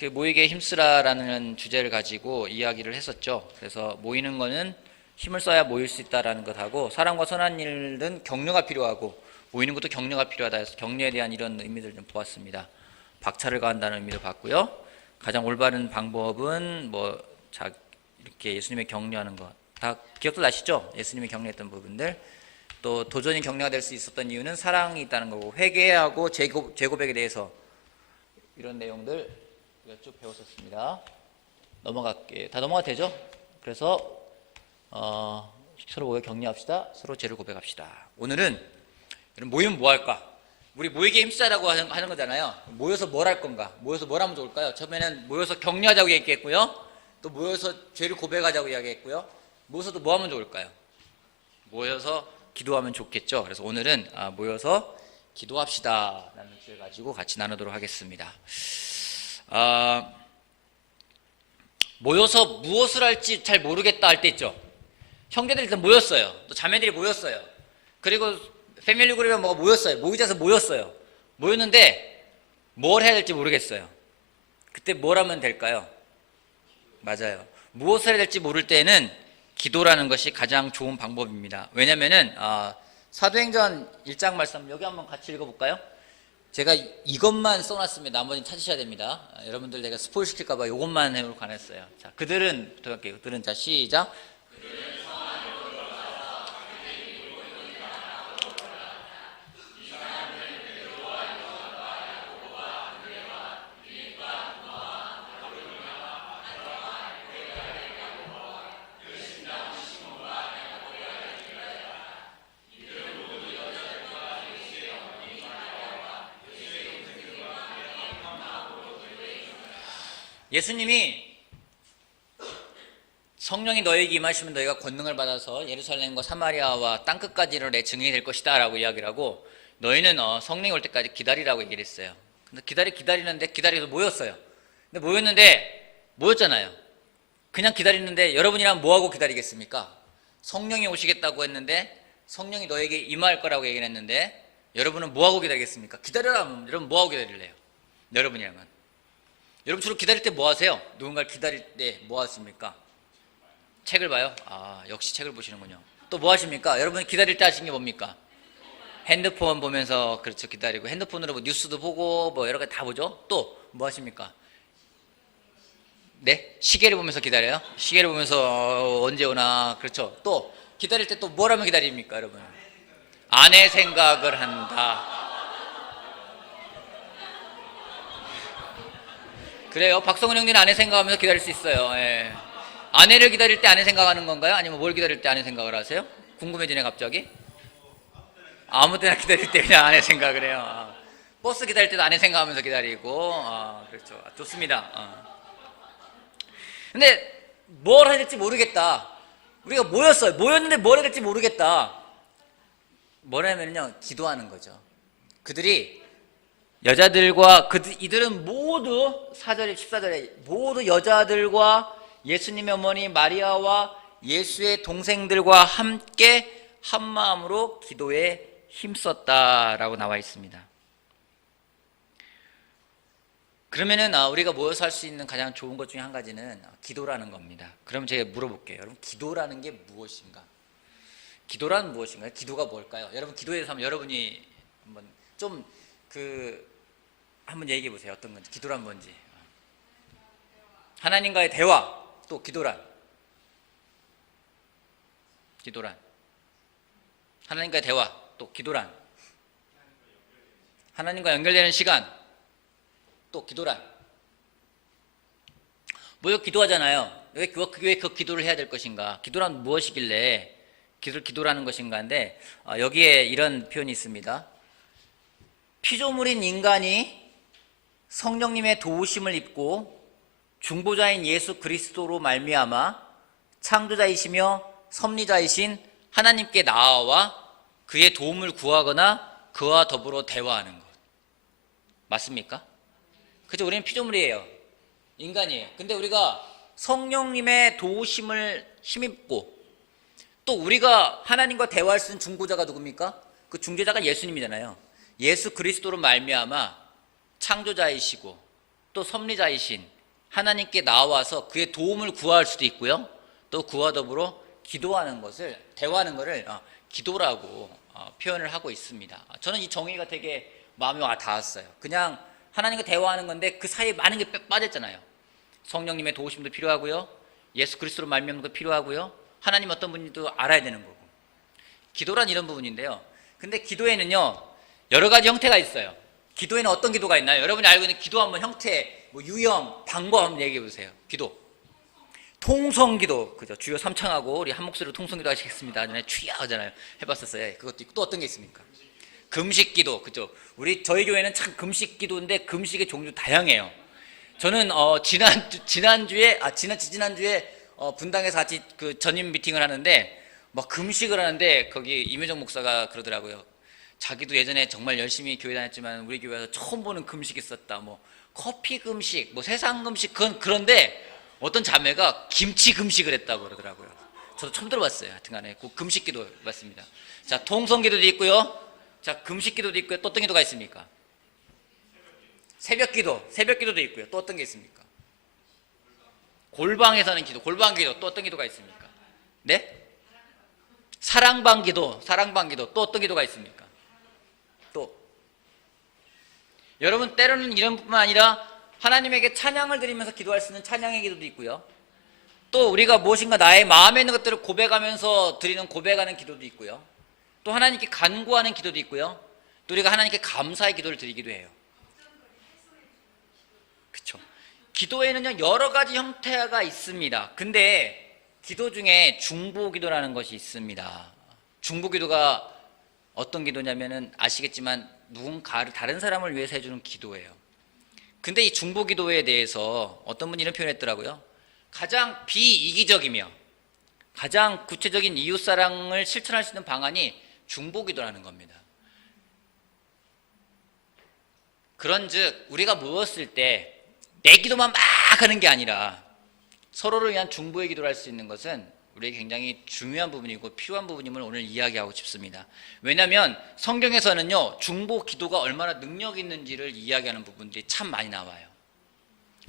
그 모이게 힘쓰라라는 주제를 가지고 이야기를 했었죠. 그래서 모이는 거는 힘을 써야 모일 수 있다라는 것하고 사랑과 선한 일은 격려가 필요하고 모이는 것도 격려가 필요하다 해서 격려에 대한 이런 의미들을 좀 보았습니다. 박차를 가한다는 의미도 봤고요. 가장 올바른 방법은 이렇게 예수님의 격려하는 것. 다 기억도 나시죠? 예수님이 격려했던 부분들. 또 도전이 격려가 될 수 있었던 이유는 사랑이 있다는 거고 회개하고 재고백에 대해서 이런 내용들 쭉 배웠었습니다. 넘어갈게요. 다 넘어가도 되죠? 그래서 서로 모여 격려합시다. 서로 죄를 고백합시다. 오늘은 모이면 뭐 할까? 우리 모이게 힘쓰자라고 하는 거잖아요. 모여서 뭘 할 건가? 모여서 뭘 하면 좋을까요? 처음에는 모여서 격려하자고 얘기했고요. 또 모여서 죄를 고백하자고 이야기했고요. 모여서 또 뭐 하면 좋을까요? 모여서 기도하면 좋겠죠. 그래서 오늘은 모여서 기도합시다 라는 주제를 가지고 같이 나누도록 하겠습니다. 모여서 무엇을 할지 잘 모르겠다 할 때 있죠. 형제들이 일단 모였어요. 또 자매들이 모였어요. 그리고 패밀리 그룹이 모였어요. 모이자서 모였어요. 모였는데 뭘 해야 될지 모르겠어요. 그때 뭘 하면 될까요? 맞아요. 무엇을 해야 될지 모를 때는 기도라는 것이 가장 좋은 방법입니다. 왜냐면은 사도행전 1장 말씀 여기 한번 같이 읽어볼까요? 제가 이것만 써놨습니다. 나머지는 찾으셔야 됩니다. 여러분들 내가 스포일 시킬까봐 이것만 해놓고 가냈어요. 자, 그들은 부탁할게요. 그들은 자 시작. 예수님이 성령이 너에게 임하시면 너희가 권능을 받아서 예루살렘과 사마리아와 땅끝까지를 내 증인이 될 것이다 라고 이야기를 하고 너희는 성령이 올 때까지 기다리라고 얘기를 했어요. 근데 기다리는데 기다려서 모였어요. 근데 모였잖아요. 그냥 기다리는데 여러분이라면 뭐하고 기다리겠습니까? 성령이 오시겠다고 했는데 성령이 너에게 임할 거라고 얘기를 했는데 여러분은 뭐하고 기다리겠습니까? 기다려라면 여러분 뭐하고 기다릴래요? 여러분이라면 여러분 주로 기다릴 때 뭐 하세요? 누군가를 기다릴 때 뭐 하십니까? 책을 봐요? 역시 책을 보시는군요. 또 뭐 하십니까? 여러분 기다릴 때 하시는 게 뭡니까? 핸드폰 보면서 그렇죠 기다리고 핸드폰으로 뉴스도 보고 여러 가지 다 보죠. 또 뭐 하십니까? 네? 시계를 보면서 기다려요? 시계를 보면서 언제 오나 그렇죠. 또 기다릴 때 또 뭘 하면 기다립니까 여러분? 아내 생각을 한다. 그래요. 박성은 형님은 아내 생각하면서 기다릴 수 있어요. 예. 아내를 기다릴 때 아내 생각하는 건가요? 아니면 뭘 기다릴 때 아내 생각을 하세요? 궁금해지네 갑자기. 아무 때나 기다릴 때 그냥 아내 생각을 해요. 버스 기다릴 때도 아내 생각하면서 기다리고 그렇죠. 좋습니다. 근데 뭘 해야 될지 모르겠다. 우리가 모였는데 뭘 해야 될지 모르겠다. 뭐냐면요 기도하는 거죠. 그들이 여자들과 이들은 모두 4절에 14절에 모두 여자들과 예수님의 어머니 마리아와 예수의 동생들과 함께 한 마음으로 기도에 힘썼다라고 나와 있습니다. 그러면은 우리가 모여서 할 수 있는 가장 좋은 것 중에 한 가지는 기도라는 겁니다. 그럼 제가 물어볼게요. 여러분 기도라는 게 무엇인가? 기도란 무엇인가요? 기도가 뭘까요? 여러분 기도에 대해서 한번 여러분이 한번 좀 한번 얘기해 보세요. 어떤 건지. 기도란 뭔지. 하나님과의 대화. 또 기도란. 하나님과의 대화. 또 기도란. 하나님과 연결되는 시간. 또 기도란. 모여 기도하잖아요. 왜 그 기도를 해야 될 것인가? 기도란 무엇이길래 기도라는 것인가인데 여기에 이런 표현이 있습니다. 피조물인 인간이 성령님의 도우심을 입고 중보자인 예수 그리스도로 말미암아 창조자이시며 섭리자이신 하나님께 나아와 그의 도움을 구하거나 그와 더불어 대화하는 것. 맞습니까? 그죠? 우리는 피조물이에요. 인간이에요. 근데 우리가 성령님의 도우심을 힘입고 또 우리가 하나님과 대화할 수 있는 중보자가 누굽니까? 그 중재자가 예수님이잖아요. 예수 그리스도로 말미암아 창조자이시고 또 섭리자이신 하나님께 나와서 그의 도움을 구할 수도 있고요. 또 그와 더불어 기도하는 것을, 대화하는 것을 기도라고 표현을 하고 있습니다. 저는 이 정의가 되게 마음에 와 닿았어요. 그냥 하나님과 대화하는 건데 그 사이에 많은 게 빠졌잖아요. 성령님의 도우심도 필요하고요. 예수 그리스도로 말미암는 것도 필요하고요. 하나님 어떤 분인지도 알아야 되는 거고. 기도란 이런 부분인데요. 근데 기도에는요, 여러 가지 형태가 있어요. 기도에는 어떤 기도가 있나요? 여러분이 알고 있는 기도 한번 형태, 뭐 유형, 방법 한번 얘기해 보세요. 기도. 통성기도, 그죠? 주여 삼창하고 우리 한 목소리로 통성기도 하시겠습니다. 전에 주여 하잖아요. 해봤었어요. 그것도 있고 또 어떤 게 있습니까? 금식기도, 그죠? 저희 교회는 참 금식기도인데 금식의 종류 다양해요. 저는 지난주에 분당에서 같이 그 전임 미팅을 하는데 막 금식을 하는데 거기 임효정 목사가 그러더라고요. 자기도 예전에 정말 열심히 교회 다녔지만 우리 교회에서 처음 보는 금식이 있었다. 뭐 커피 금식, 뭐 세상 금식, 그런데 어떤 자매가 김치 금식을 했다고 그러더라고요. 저도 처음 들어봤어요. 하여튼간에 그 금식기도 맞습니다. 자, 통성기도도 있고요. 자, 금식기도도 있고요. 또 어떤 기도가 있습니까? 새벽기도도 있고요. 또 어떤 게 있습니까? 골방에서 하는 기도, 골방기도. 또 어떤 기도가 있습니까? 네? 사랑방기도. 또 어떤 기도가 있습니까? 또 여러분, 때로는 이런 뿐만 아니라 하나님에게 찬양을 드리면서 기도할 수 있는 찬양의 기도도 있고요. 또 우리가 무엇인가 나의 마음에 있는 것들을 고백하면서 드리는 고백하는 기도도 있고요. 또 하나님께 간구하는 기도도 있고요. 또 우리가 하나님께 감사의 기도를 드리기도 해요. 그렇죠? 기도에는요, 여러 가지 형태가 있습니다. 근데 기도 중에 중보기도라는 것이 있습니다. 중보기도가 어떤 기도냐면은 아시겠지만 누군가를, 다른 사람을 위해서 해주는 기도예요. 근데 이 중보기도에 대해서 어떤 분이 이런 표현을 했더라고요. 가장 비이기적이며 가장 구체적인 이웃사랑을 실천할 수 있는 방안이 중보기도라는 겁니다. 그런즉 우리가 모였을 때 내 기도만 막 하는 게 아니라 서로를 위한 중보의 기도를 할 수 있는 것은 우리에게 굉장히 중요한 부분이고 필요한 부분임을 오늘 이야기하고 싶습니다. 왜냐하면 성경에서는요, 중보 기도가 얼마나 능력이 있는지를 이야기하는 부분들이 참 많이 나와요.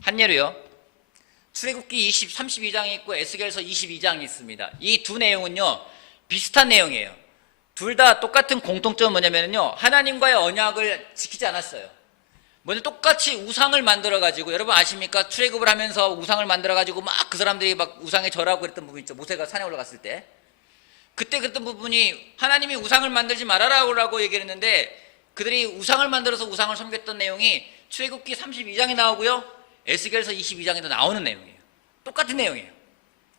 한 예로요, 출애굽기 32장이 있고 에스겔서 22장이 있습니다. 이 두 내용은요, 비슷한 내용이에요. 둘 다 똑같은 공통점은 뭐냐면요, 하나님과의 언약을 지키지 않았어요. 먼저 똑같이 우상을 만들어가지고, 여러분 아십니까? 출애굽을 하면서 우상을 만들어가지고 막 그 사람들이 막 우상에 절하고 그랬던 부분 있죠. 모세가 산에 올라갔을 때. 그때 그랬던 부분이 하나님이 우상을 만들지 말아라고 얘기를 했는데 그들이 우상을 만들어서 우상을 섬겼던 내용이 출애굽기 32장에 나오고요, 에스겔서 22장에도 나오는 내용이에요. 똑같은 내용이에요.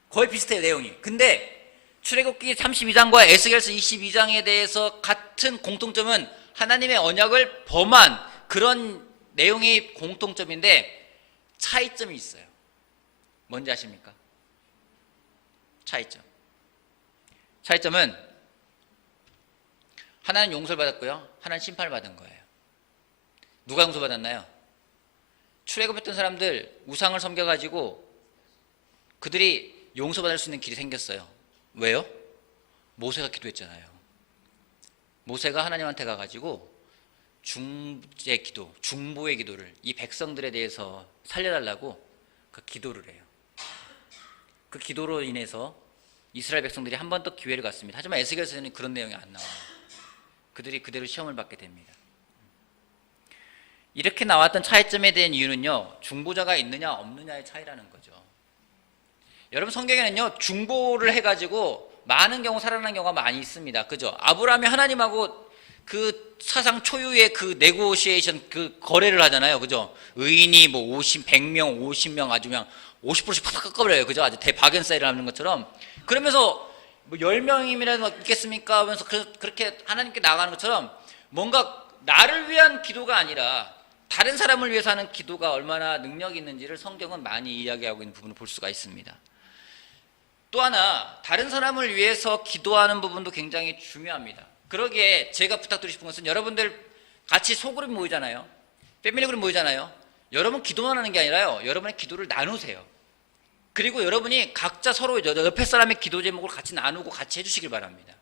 거의 비슷해요, 내용이. 근데 출애굽기 32장과 에스겔서 22장에 대해서 같은 공통점은 하나님의 언약을 범한 그런 내용이 공통점인데 차이점이 있어요. 뭔지 아십니까? 차이점은 하나는 용서를 받았고요, 하나는 심판을 받은 거예요. 누가 용서받았나요? 출애굽했던 사람들 우상을 섬겨가지고 그들이 용서받을 수 있는 길이 생겼어요. 왜요? 모세가 기도했잖아요. 모세가 하나님한테 가가지고 중보의 기도를, 이 백성들에 대해서 살려달라고 그 기도를 해요. 그 기도로 인해서 이스라엘 백성들이 한 번 더 기회를 갖습니다. 하지만 에스겔서에는 그런 내용이 안 나와요. 그들이 그대로 시험을 받게 됩니다. 이렇게 나왔던 차이점에 대한 이유는요, 중보자가 있느냐 없느냐의 차이라는 거죠. 여러분, 성경에는요, 중보를 해가지고 많은 경우 살아나는 경우가 많이 있습니다. 그죠? 아브라함이 하나님하고 그 사상 초유의 그 네고시에이션, 그 거래를 하잖아요. 그죠? 의인이 뭐 100명, 50명 아주 그냥 50%씩 팍팍 깎아버려요. 그죠? 아주 대바겐사이를 하는 것처럼. 그러면서 뭐 10명이라도 있겠습니까? 하면서 그렇게 하나님께 나가는 것처럼 뭔가 나를 위한 기도가 아니라 다른 사람을 위해서 하는 기도가 얼마나 능력이 있는지를 성경은 많이 이야기하고 있는 부분을 볼 수가 있습니다. 또 하나, 다른 사람을 위해서 기도하는 부분도 굉장히 중요합니다. 그러기에 제가 부탁드리고 싶은 것은, 여러분들 같이 소그룹 모이잖아요. 패밀리 그룹 모이잖아요. 여러분 기도만 하는 게 아니라요, 여러분의 기도를 나누세요. 그리고 여러분이 각자 서로 옆에 사람의 기도 제목을 같이 나누고 같이 해주시길 바랍니다.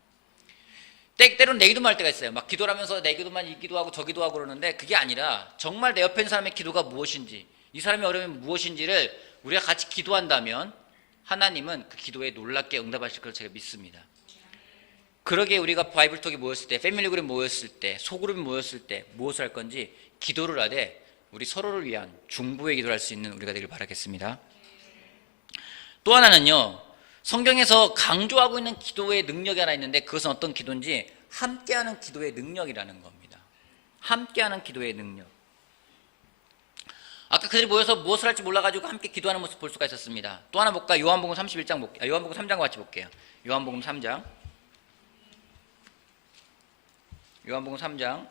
때로는 내 기도만 할 때가 있어요. 막 기도를 하면서 내 기도만 이 기도하고 저 기도하고 그러는데 그게 아니라 정말 내 옆에 있는 사람의 기도가 무엇인지, 이 사람의 어려움이 무엇인지를 우리가 같이 기도한다면 하나님은 그 기도에 놀랍게 응답하실 걸 제가 믿습니다. 그러기에 우리가 바이블톡에 모였을 때, 패밀리그룹 모였을 때, 소그룹이 모였을 때 무엇을 할 건지 기도를 하되 우리 서로를 위한 중보의 기도를 할 수 있는 우리가 되길 바라겠습니다. 또 하나는요, 성경에서 강조하고 있는 기도의 능력이 하나 있는데 그것은 어떤 기도인지 함께하는 기도의 능력이라는 겁니다. 함께하는 기도의 능력. 아까 그들이 모여서 무엇을 할지 몰라가지고 함께 기도하는 모습 볼 수가 있었습니다. 또 하나 볼까? 요한복음 31장 볼게요. 요한복음 3장 같이 볼게요. 요한복음 3장. 요한복음 3장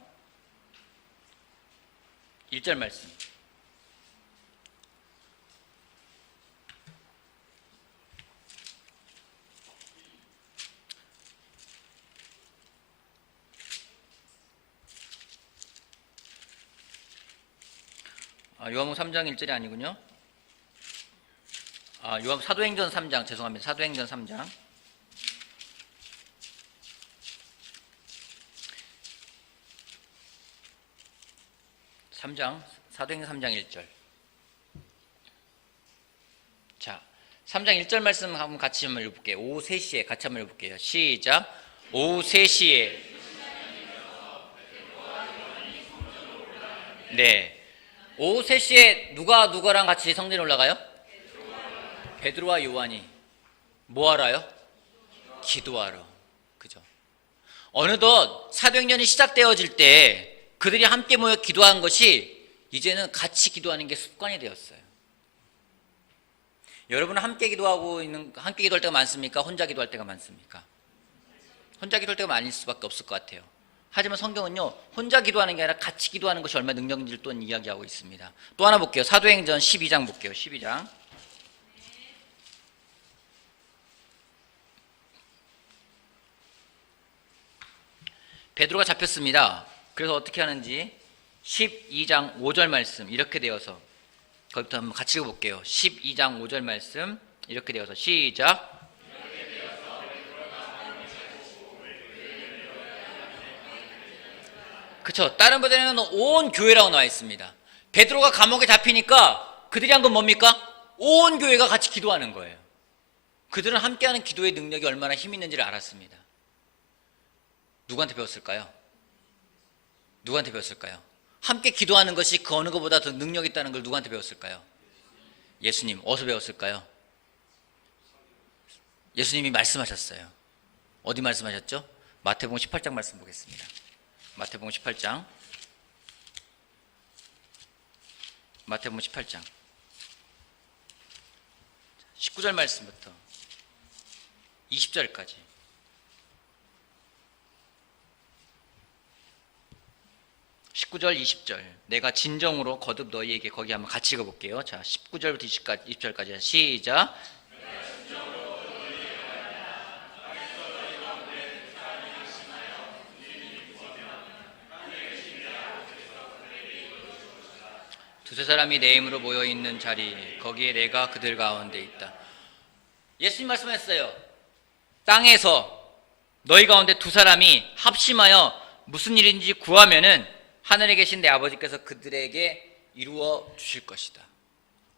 1절 말씀. 요한복음 3장 1절이 아니군요. 사도행전 3장, 죄송합니다. 사도행전 3장. 사도행전 3장 1절. 자, 3장 1절 말씀 한번 같이 한번 읽어볼게요. 오후 3시에 같이 한번 읽어볼게요. 시작. 오후 3시에. 네. 오후 3시에 누구랑 같이 성전에 올라가요? 베드로와 요한이 뭐 하러요? 기도하러. 그죠? 어느덧 사도행전이 시작되어질 때 그들이 함께 모여 기도한 것이 이제는 같이 기도하는 게 습관이 되었어요. 여러분은 함께 기도할 때가 많습니까? 혼자 기도할 때가 많습니까? 혼자 기도할 때가 많을 수밖에 없을 것 같아요. 하지만 성경은요, 혼자 기도하는 게 아니라 같이 기도하는 것이 얼마나 능력인지를 또 이야기하고 있습니다. 또 하나 볼게요. 사도행전 12장 볼게요. 12장. 베드로가 잡혔습니다. 그래서 어떻게 하는지 12장 5절 말씀 이렇게 되어서 거기부터 한번 같이 읽어볼게요. 12장 5절 말씀 이렇게 되어서 시작. 그쵸. 다른 버전에는 온 교회라고 나와 있습니다. 베드로가 감옥에 잡히니까 그들이 한 건 뭡니까? 온 교회가 같이 기도하는 거예요. 그들은 함께하는 기도의 능력이 얼마나 힘 있는지를 알았습니다. 누구한테 배웠을까요? 누구한테 배웠을까요? 함께 기도하는 것이 그 어느 것보다 더 능력 있다는 걸 누구한테 배웠을까요? 예수님. 어디서 배웠을까요? 예수님이 말씀하셨어요. 어디 말씀하셨죠? 마태복음 18장 말씀 보겠습니다. 마태복음 18장. 마태복음 18장 19절 말씀부터 20절까지. (19절) (20절) 내가 진정으로 거듭 너희에게 거기 한번 같이 읽어볼게요. 자, 19절부터 20절까지 시작. 두세 사람이 내 이름으로 모여있는 자리 거기에 내가 그들 가운데 있다. 예수님 말씀하셨어요. 땅에서 너희 가운데 두 사람이 합심하여 무슨 일인지 구하면은 하늘에 계신 내 아버지께서 그들에게 이루어 주실 것이다.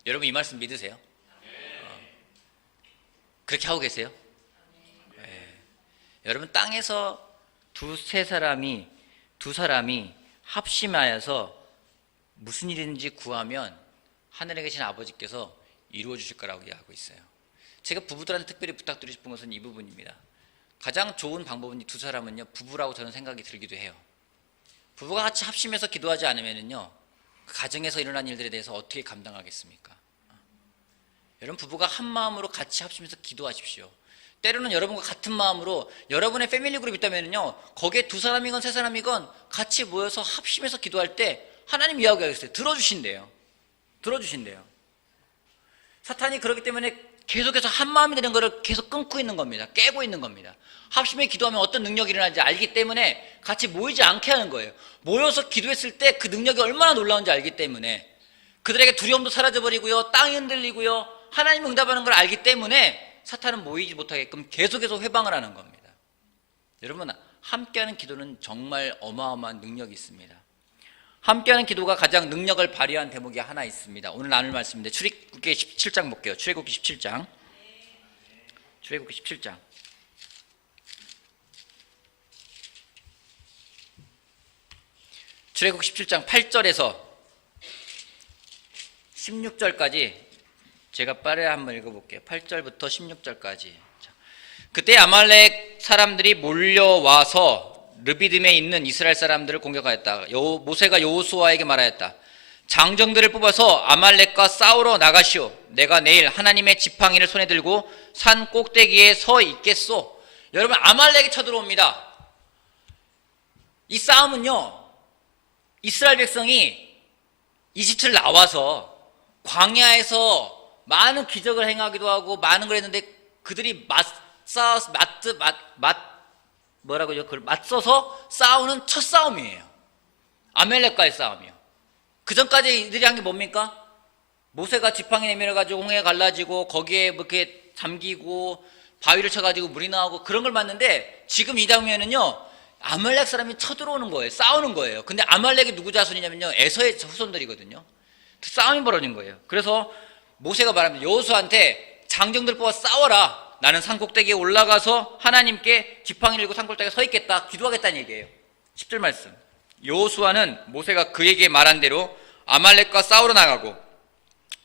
여러분 이 말씀 믿으세요? 그렇게 하고 계세요? 네. 여러분 땅에서 두 사람이 합심하여서 무슨 일인지 구하면 하늘에 계신 아버지께서 이루어 주실 거라고 이야기하고 있어요. 제가 부부들한테 특별히 부탁드리고 싶은 것은 이 부분입니다. 가장 좋은 방법은 두 사람은요, 부부라고 저는 생각이 들기도 해요. 부부가 같이 합심해서 기도하지 않으면요, 그 가정에서 일어난 일들에 대해서 어떻게 감당하겠습니까? 여러분 부부가 한 마음으로 같이 합심해서 기도하십시오. 때로는 여러분과 같은 마음으로 여러분의 패밀리 그룹이 있다면요, 거기에 두 사람이건 세 사람이건 같이 모여서 합심해서 기도할 때 하나님 이야기하겠어요. 들어주신대요. 사탄이 그렇기 때문에 계속해서 한 마음이 되는 것을 계속 끊고 있는 겁니다. 깨고 있는 겁니다. 합심해 기도하면 어떤 능력이 일어나는지 알기 때문에 같이 모이지 않게 하는 거예요. 모여서 기도했을 때 그 능력이 얼마나 놀라운지 알기 때문에, 그들에게 두려움도 사라져버리고요, 땅이 흔들리고요, 하나님 응답하는 걸 알기 때문에 사탄은 모이지 못하게끔 계속해서 회방을 하는 겁니다. 여러분 함께하는 기도는 정말 어마어마한 능력이 있습니다. 함께하는 기도가 가장 능력을 발휘한 대목이 하나 있습니다. 오늘 나눌 말씀인데 출애굽기 17장 볼게요. 출애굽기 17장. 출애굽기 17장. 출애굽기 17장 8절에서 16절까지 제가 빠르게 한번 읽어볼게요. 8절부터 16절까지. 그때 아말렉 사람들이 몰려와서 르비딤에 있는 이스라엘 사람들을 공격하였다. 모세가 여호수아에게 말하였다. 장정들을 뽑아서 아말렉과 싸우러 나가시오. 내가 내일 하나님의 지팡이를 손에 들고 산 꼭대기에 서 있겠소. 여러분, 아말렉이 쳐들어옵니다. 이 싸움은요, 이스라엘 백성이 이집트를 나와서 광야에서 많은 기적을 행하기도 하고 많은 걸 했는데 그들이 맞서서 싸우는 첫 싸움이에요. 아말렉과의 싸움이요. 그 전까지 이들이 한 게 뭡니까? 모세가 지팡이 내밀어가지고 홍해가 갈라지고 거기에 뭐 이렇게 잠기고 바위를 쳐가지고 물이 나오고 그런 걸 봤는데 지금 이 장면은요, 아말렉 사람이 쳐들어오는 거예요. 싸우는 거예요. 근데 아말렉이 누구 자손이냐면요, 에서의 후손들이거든요. 싸움이 벌어진 거예요. 그래서 모세가 말합니다. 여호수아한테 장정들 뽑아 싸워라. 나는 산꼭대기에 올라가서 하나님께 지팡이를 들고 산꼭대기에 서 있겠다. 기도하겠다는 얘기예요. 10절 말씀. 여호수아는 모세가 그에게 말한 대로 아말렉과 싸우러 나가고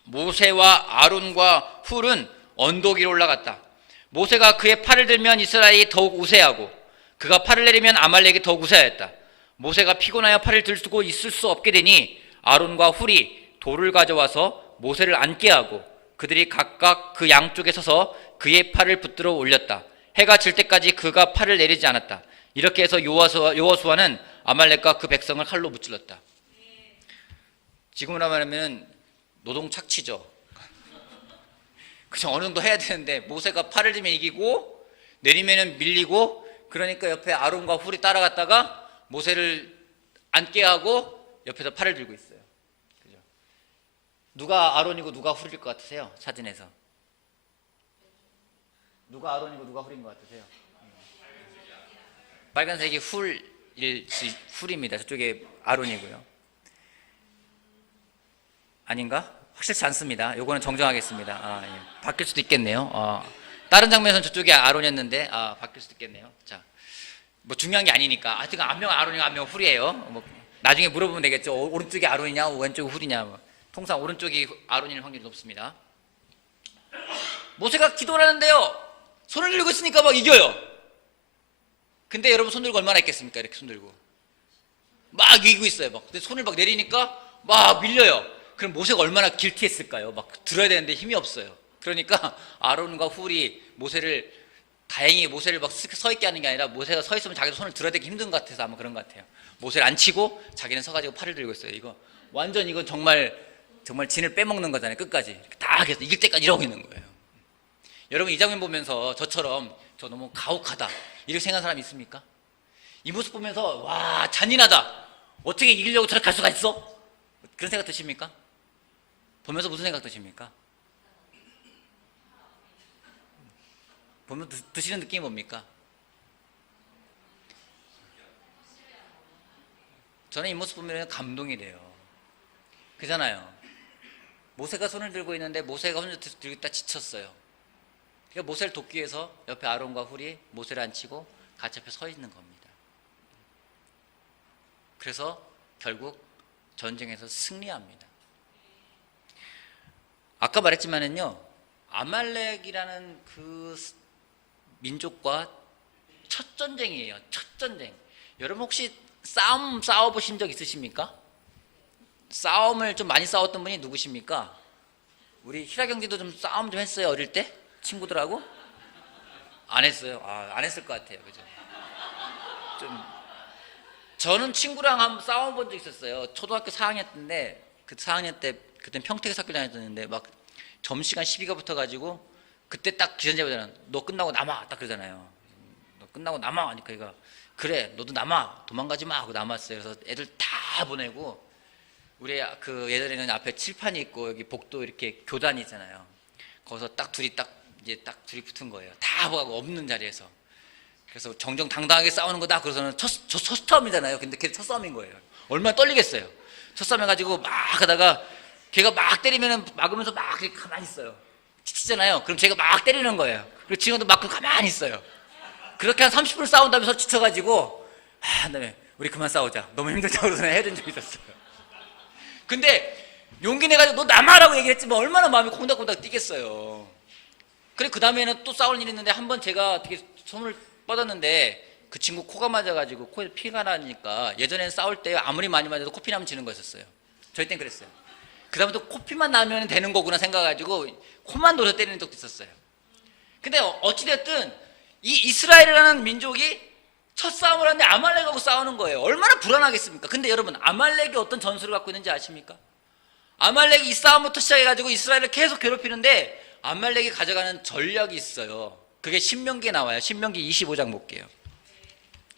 모세와 아론과 훌은 언덕 위로 올라갔다. 모세가 그의 팔을 들면 이스라엘이 더욱 우세하고 그가 팔을 내리면 아말렉이 더욱 우세하였다. 모세가 피곤하여 팔을 들고 있을 수 없게 되니 아론과 훌이 돌을 가져와서 모세를 앉게 하고 그들이 각각 그 양쪽에 서서 그의 팔을 붙들어 올렸다. 해가 질 때까지 그가 팔을 내리지 않았다. 이렇게 해서 여호수아는 아말렉과 그 백성을 칼로 무찔렀다. 지금으로 말하면 노동 착취죠. 그죠? 어느 정도 해야 되는데 모세가 팔을 들면 이기고 내리면은 밀리고, 그러니까 옆에 아론과 훌이 따라갔다가 모세를 앉게 하고 옆에서 팔을 들고 있어요. 그죠? 누가 아론이고 누가 훌일 것 같으세요? 사진에서 누가 아론이고 누가 훌인 것 같으세요? 빨간색이 훌입니다. 저쪽에 아론이고요. 아닌가? 확실치 않습니다. 요거는 정정하겠습니다. 예. 바뀔 수도 있겠네요. 다른 장면에서는 저쪽에 아론이었는데 바뀔 수도 있겠네요. 자, 뭐 중요한 게 아니니까. 하여튼 한 명은 아론이고 한 명은 훌이에요. 뭐 나중에 물어보면 되겠죠. 오른쪽이 아론이냐 왼쪽이 훌이냐. 뭐. 통상 오른쪽이 아론일 확률이 높습니다. 모세가 기도를 하는데요, 손을 들고 있으니까 막 이겨요. 근데 여러분, 손 들고 얼마나 있겠습니까? 이렇게 손 들고 막 이기고 있어요. 막 근데 손을 막 내리니까 막 밀려요. 그럼 모세가 얼마나 길티했을까요? 막 들어야 되는데 힘이 없어요. 그러니까 아론과 훌이 모세를, 다행히 모세를 막 서 있게 하는 게 아니라 모세가 서 있으면 자기도 손을 들어야 되기 힘든 것 같아서 아마 그런 것 같아요. 모세를 안 치고 자기는 서가지고 팔을 들고 있어요. 이거 완전, 이건 정말 진을 빼먹는 거잖아요. 끝까지 다 해서 이길 때까지 이러고 있는 거예요. 여러분, 이 장면 보면서 저처럼 저 너무 가혹하다 이렇게 생각하는 사람 있습니까? 이 모습 보면서 와, 잔인하다, 어떻게 이기려고 저렇게 갈 수가 있어? 그런 생각 드십니까? 보면서 무슨 생각 드십니까? 보면 드시는 느낌이 뭡니까? 저는 이 모습 보면 감동이 돼요. 그잖아요. 모세가 손을 들고 있는데 모세가 혼자 들고 있다 지쳤어요. 그러니까 모세를 돕기 위해서 옆에 아론과 훌이 모세를 앉히고 같이 옆에 서 있는 겁니다. 그래서 결국 전쟁에서 승리합니다. 아까 말했지만은요, 아말렉이라는 그 민족과 첫 전쟁이에요. 첫 전쟁. 여러분 혹시 싸움 싸워보신 적 있으십니까? 싸움을 좀 많이 싸웠던 분이 누구십니까? 우리 희라 경제도 좀 싸움 좀 했어요. 어릴 때 친구들하고? 안 했어요. 안 했을 것 같아요. 그죠? 저는 친구랑 한번 싸워본 적 있었어요. 초등학교 4학년 때인데, 그 4학년 때 그때 평택에서 학교 다녔는데 막 점심시간 시비가 붙어가지고, 그때 딱 기선제보잖아. 너 끝나고 남아, 딱 그러잖아요. 너 끝나고 남아 하니까 얘가 그래 너도 남아, 도망가지 마 하고 남았어요. 그래서 애들 다 보내고, 우리 그 예전에는 앞에 칠판이 있고 여기 복도 이렇게 교단이 있잖아요. 거기서 딱 둘이 붙은 거예요. 다 보고 없는 자리에서. 그래서 정정당당하게 싸우는 거다. 그래서는 첫 싸움이잖아요. 근데 걔 첫 싸움인 거예요. 얼마나 떨리겠어요. 첫싸움 해가지고 막 하다가 걔가 막 때리면은 막으면서 막 이렇게 가만히 있어요. 지치잖아요. 그럼 제가 막 때리는 거예요. 그리고 지금도 맞고 가만히 있어요. 그렇게 한 30분 싸운 다음에 서로 지쳐가지고 그다음에 우리 그만 싸우자. 너무 힘들다고 그러서 헤어진 적이 있었어요. 근데 용기 내가지고 너 남아라고 얘기를 했지만 얼마나 마음이 콩닥콩닥 뛰겠어요. 그래 그 다음에는 또 싸울 일이 있는데 한 번 제가 되게 손을 뻗었는데 그 친구 코가 맞아가지고 코에 피가 나니까 예전에는 싸울 때 아무리 많이 맞아도 코피 나면 지는 거였었어요. 저희 땐 그랬어요. 그 다음부터 코피만 나면 되는 거구나 생각해가지고 코만 노려 때리는 적도 있었어요. 근데 어찌됐든 이 이스라엘이라는 민족이 첫 싸움을 하는데 아말렉하고 싸우는 거예요. 얼마나 불안하겠습니까? 근데 여러분 아말렉이 어떤 전술을 갖고 있는지 아십니까? 아말렉이 이 싸움부터 시작해가지고 이스라엘을 계속 괴롭히는데 아말렉이 가져가는 전략이 있어요. 그게 신명기에 나와요. 신명기 25장 볼게요.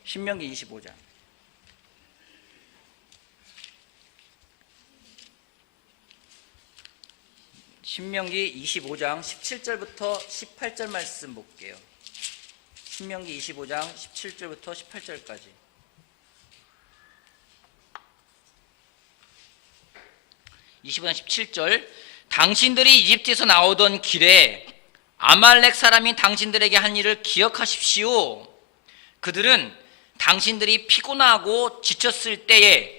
신명기 25장. 신명기 25장 17절부터 18절 말씀 볼게요. 신명기 25장 17절부터 18절까지. (25장 17절) 당신들이 이집트에서 나오던 길에 아말렉 사람이 당신들에게 한 일을 기억하십시오. 그들은 당신들이 피곤하고 지쳤을 때에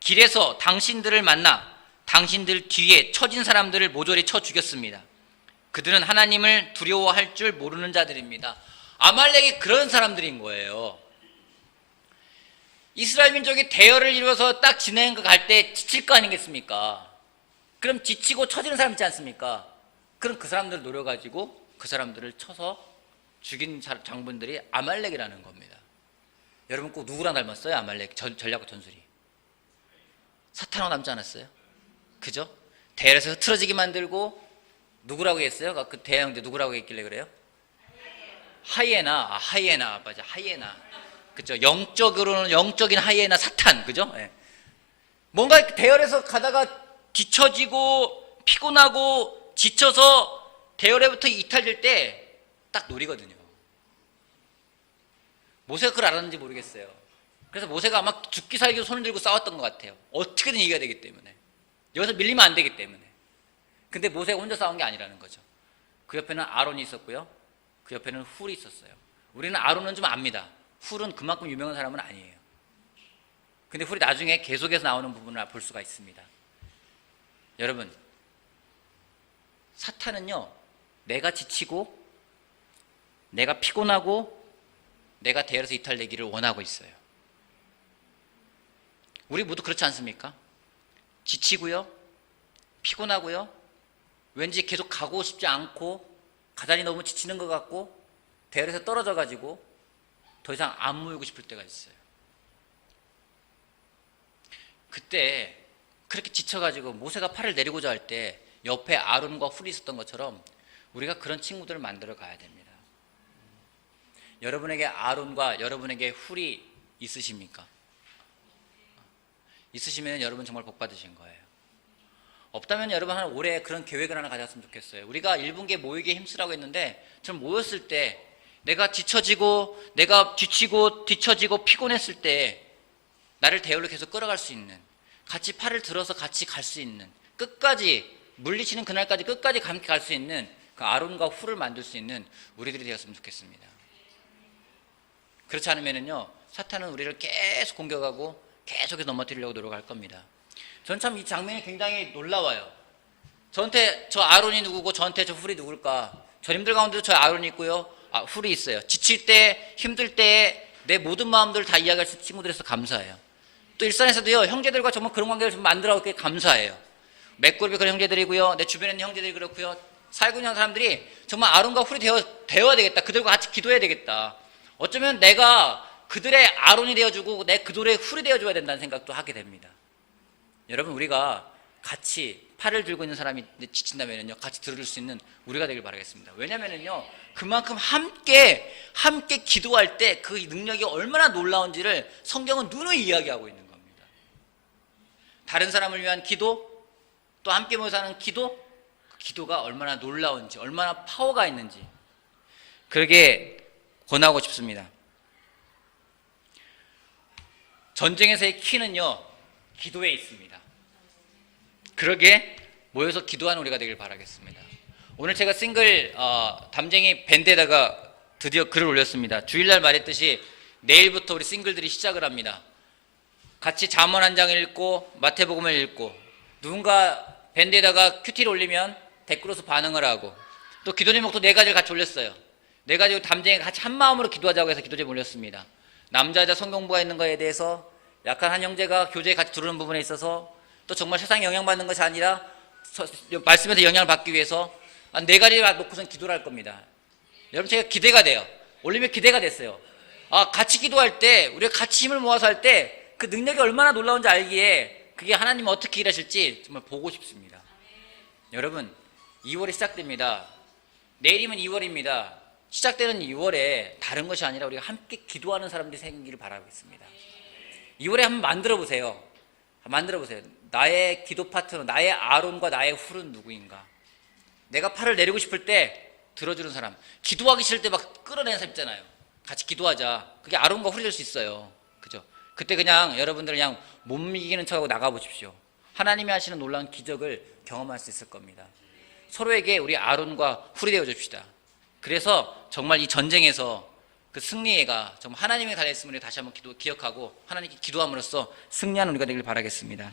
길에서 당신들을 만나 당신들 뒤에 처진 사람들을 모조리 쳐 죽였습니다. 그들은 하나님을 두려워할 줄 모르는 자들입니다. 아말렉이 그런 사람들인 거예요. 이스라엘 민족이 대열을 이루어서 딱 진행 갈 때 지칠 거 아니겠습니까? 그럼 지치고 처지는 사람 있지 않습니까? 그럼 그 사람들을 노려가지고 그 사람들을 쳐서 죽인 장군들이 아말렉이라는 겁니다. 여러분 꼭 누구랑 닮았어요? 아말렉 전략과 전술이 사탄하고 닮지 않았어요? 그죠? 대열에서 흐트러지게 만들고 누구라고 했어요? 그 대형제 누구라고 했길래 그래요? 하이에나 맞아, 하이에나. 그죠? 영적으로는 영적인 하이에나 사탄, 그죠? 네. 뭔가 대열에서 가다가 뒤처지고 피곤하고 지쳐서 대열에부터 이탈될 때 딱 노리거든요. 모세가 그걸 알았는지 모르겠어요. 그래서 모세가 아마 죽기 살기 손을 들고 싸웠던 것 같아요. 어떻게든 이겨야 되기 때문에. 여기서 밀리면 안 되기 때문에. 근데 모세가 혼자 싸운 게 아니라는 거죠. 그 옆에는 아론이 있었고요. 그 옆에는 훌이 있었어요. 우리는 아론은 좀 압니다. 훌은 그만큼 유명한 사람은 아니에요. 근데 훌이 나중에 계속해서 나오는 부분을 볼 수가 있습니다. 여러분, 사탄은요, 내가 지치고 내가 피곤하고 내가 대열에서 이탈되기를 원하고 있어요. 우리 모두 그렇지 않습니까? 지치고요, 피곤하고요, 왠지 계속 가고 싶지 않고 가다니 너무 지치는 것 같고 대열에서 떨어져가지고 더 이상 안 모이고 싶을 때가 있어요. 그때 그렇게 지쳐가지고 모세가 팔을 내리고자 할 때 옆에 아론과 훌이 있었던 것처럼 우리가 그런 친구들을 만들어 가야 됩니다. 여러분에게 아론과 여러분에게 훌이 있으십니까? 있으시면 여러분 정말 복 받으신 거예요. 없다면 여러분 한 올해 그런 계획을 하나 가졌으면 좋겠어요. 우리가 1분기에 모이기에 힘쓰라고 했는데 전 모였을 때 내가 지쳐지고 내가 지치고 뒤처지고 피곤했을 때 나를 대열로 계속 끌어갈 수 있는, 같이 팔을 들어서 같이 갈 수 있는, 끝까지 물리치는 그날까지 끝까지 함께 갈 수 있는 그 아론과 훌을 만들 수 있는 우리들이 되었으면 좋겠습니다. 그렇지 않으면요 사탄은 우리를 계속 공격하고 계속해서 넘어뜨리려고 노력할 겁니다. 저는 참 이 장면이 굉장히 놀라워요. 저한테 저 아론이 누구고 저한테 저 훌이 누굴까? 저님들 가운데도 저 아론이 있고요, 훌이 있어요. 지칠 때, 힘들 때 내 모든 마음들을 다 이야기할 수 있는 친구들에서 감사해요. 또 일산에서도요 형제들과 정말 그런 관계를 좀 만들어 게 감사해요. 맥그룹이 그런 형제들이고요, 내 주변에 있는 형제들이 그렇고요, 살고 있는 사람들이 정말 아론과 훌이 되어야 되겠다. 그들과 같이 기도해야 되겠다. 어쩌면 내가 그들의 아론이 되어주고 내 그들의 훌이 되어줘야 된다는 생각도 하게 됩니다. 여러분 우리가 같이 팔을 들고 있는 사람이 지친다면요 같이 들어줄 수 있는 우리가 되길 바라겠습니다. 왜냐면은요 그만큼 함께 기도할 때 그 능력이 얼마나 놀라운지를 성경은 누누이 이야기하고 있는 겁니다. 다른 사람을 위한 기도, 또 함께 모여서 하는 기도, 그 기도가 얼마나 놀라운지, 얼마나 파워가 있는지 그러게 권하고 싶습니다. 전쟁에서의 키는요 기도에 있습니다. 그러게 모여서 기도하는 우리가 되길 바라겠습니다. 오늘 제가 싱글 담쟁이 밴드에다가 드디어 글을 올렸습니다. 주일날 말했듯이 내일부터 우리 싱글들이 시작을 합니다. 같이 잠언 한 장 읽고 마태복음을 읽고 누군가 밴드에다가 큐티를 올리면 댓글로서 반응을 하고 또 기도 제목도 4가지를 같이 올렸어요. 4가지 담쟁이가 같이 한 마음으로 기도하자고 해서 기도 제목 올렸습니다. 남자 여자 성경부가 있는 거에 대해서 약한 한 형제가 교제에 같이 들어오는 부분에 있어서 또 정말 세상에 영향받는 것이 아니라 말씀에서 영향을 받기 위해서 4가지를 놓고선 기도를 할 겁니다. 여러분 제가 기대가 돼요. 올리면 기대가 됐어요. 같이 기도할 때 우리가 같이 힘을 모아서 할 때 그 능력이 얼마나 놀라운지 알기에 그게 하나님이 어떻게 일하실지 정말 보고 싶습니다. 여러분 2월이 시작됩니다. 내일이면 2월입니다. 시작되는 2월에 다른 것이 아니라 우리가 함께 기도하는 사람들이 생기기를 바라겠습니다. 2월에 한번 만들어 보세요. 나의 기도 파트너, 나의 아론과 나의 훌은 누구인가? 내가 팔을 내리고 싶을 때 들어주는 사람, 기도하기 싫을 때 막 끌어내는 사람 있잖아요. 같이 기도하자. 그게 아론과 훌이 될 수 있어요. 그죠? 그때 그냥 여러분들 그냥 못 이기는 척하고 나가보십시오. 하나님이 하시는 놀라운 기적을 경험할 수 있을 겁니다. 서로에게 우리 아론과 훌이 되어줍시다. 그래서 정말 이 전쟁에서 그 승리가 정말 하나님의 달렸음을 다시 한번 기억하고 하나님께 기도함으로써 승리하는 우리가 되길 바라겠습니다.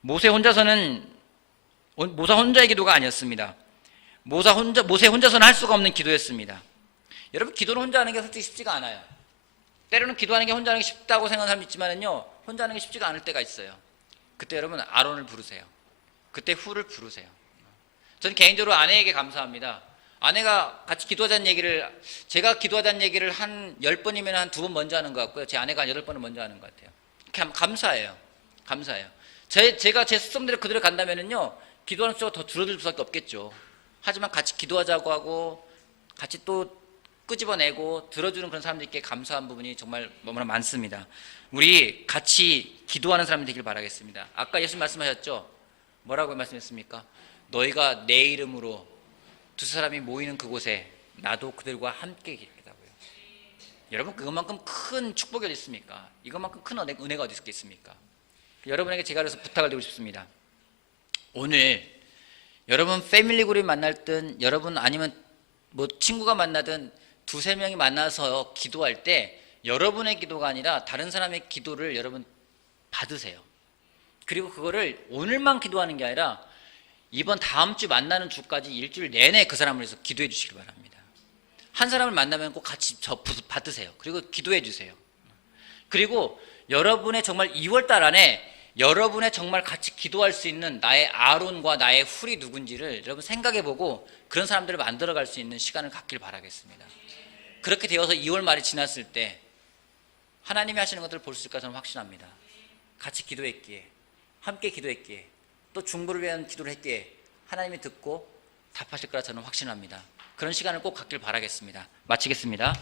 모세 혼자의 기도가 아니었습니다. 모세 혼자서는 할 수가 없는 기도였습니다. 여러분 기도를 혼자 하는 게 솔직히 쉽지가 않아요. 때로는 기도하는 게 혼자 하는 게 쉽다고 생각하는 사람이 있지만은요, 혼자 하는 게 쉽지가 않을 때가 있어요. 그때 여러분 아론을 부르세요. 그때 훌을 부르세요. 저는 개인적으로 아내에게 감사합니다. 아내가 같이 기도하자는 얘기를, 제가 기도하자는 얘기를 한 10번이면 한 2번 먼저 하는 것 같고요. 제 아내가 한 8번을 먼저 하는 것 같아요. 감사해요. 제가 제 습성대로 그대로 간다면은요, 기도하는 숫자가 더 줄어들 수밖에 없겠죠. 하지만 같이 기도하자고 하고, 같이 또 끄집어내고 들어주는 그런 사람들께 감사한 부분이 정말 너무나 많습니다. 우리 같이 기도하는 사람이 되길 바라겠습니다. 아까 예수님 말씀하셨죠? 뭐라고 말씀했습니까? 너희가 내 이름으로 두세 사람이 모이는 그곳에 나도 그들과 함께 있겠다고요. 여러분 그것만큼 큰 축복이 어디 있습니까? 이것만큼 큰 은혜가 어디 있겠습니까? 여러분에게 제가 그래서 부탁을 드리고 싶습니다. 오늘 여러분 패밀리 그룹이 만날 땐 여러분 아니면 뭐 친구가 만나든 2-3명이 만나서 기도할 때 여러분의 기도가 아니라 다른 사람의 기도를 여러분 받으세요. 그리고 그거를 오늘만 기도하는 게 아니라 이번 다음 주 만나는 주까지 일주일 내내 그 사람을 위해서 기도해 주시기 바랍니다. 한 사람을 만나면 꼭 같이 받으세요. 그리고 기도해 주세요. 그리고 여러분의 정말 2월달 안에 여러분의 정말 같이 기도할 수 있는 나의 아론과 나의 훌이 누군지를 여러분 생각해보고 그런 사람들을 만들어갈 수 있는 시간을 갖길 바라겠습니다. 그렇게 되어서 2월 말이 지났을 때 하나님이 하시는 것들을 볼 수 있을까 저는 확신합니다. 같이 기도했기에, 함께 기도했기에, 또 중보를 위한 기도를 했기에 하나님이 듣고 답하실 거라 저는 확신합니다. 그런 시간을 꼭 갖길 바라겠습니다. 마치겠습니다.